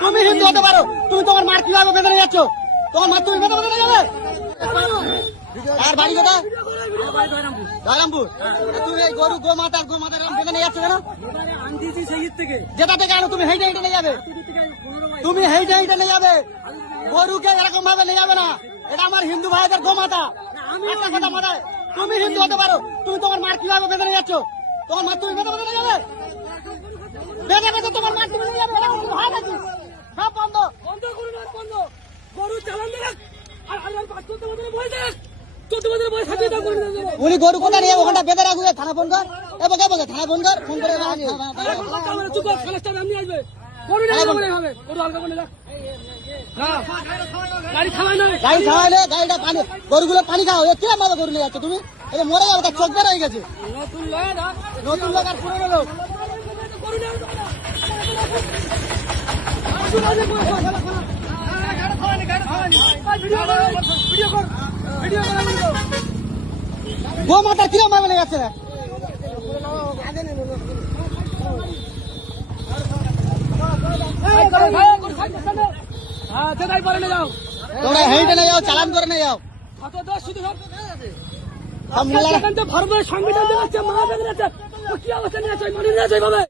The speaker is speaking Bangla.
তুমি হিন্দু হতে পারো, তুমি তোমার মার কিভাবে বেঁধে নিয়ে যাচ্ছ? তোমার মার তুমি বেঁধে বেঁধে নিয়ে যাবে? আর বাড়ি কোথা? জয়রামপুর। তুমি এই গরু গোমাতার বেঁধে নিয়ে যাচ্ছ কেন? যেটা থেকে আনো তুমি হেঁটে হেঁটে নিয়ে যাবে, তুমি হেঁটে হেঁটে নিয়ে যাবে। গরুকে এরকম ভাবে নিয়ে যাবে না, এটা আমার হিন্দু ভাইদের গোমাতা। একটা কথা মাথায়, তুমি হিন্দু হতে পারো, তুমি তোমার মার কিভাবে বেঁধে নিয়ে যাচ্ছ? তোমার মার তুমি বেঁধে বেঁধে নিয়ে যাবে? বেঁধে বেঁধে তোমার মার তুমি নিয়ে যাবে, এটা কোনো হয় নাকি? সব বন্ধ বন্ধ করুন, বন্ধ। গরু চালান দেখ, উনি গরু কোথায় নিয়ে ওখানটা বেঁধে রাখবে। থানা ফোন কর, থানা ফোন কর, ফোন করে গাড়ি খাওয়াইলে গাড়িটা পানি, গরুগুলো পানি খাও। কিরম ভাবে গরু নিয়ে যাচ্ছ তুমি? এটা মরে যাবে, তার চোখ বের হয়ে গেছে। নতুন লোক আর পুরনো লোক। গোমাতা কিরম ভাবে নিয়ে যাচ্ছে? তোমরা হেঁটে নিয়ে যাও, চালান করে নিয়ে যাও। ভারতের সংবিধান দেখাচ্ছে, মা বেঁধে যাচ্ছে, কি অবস্থা নিয়ে যাচ্ছে?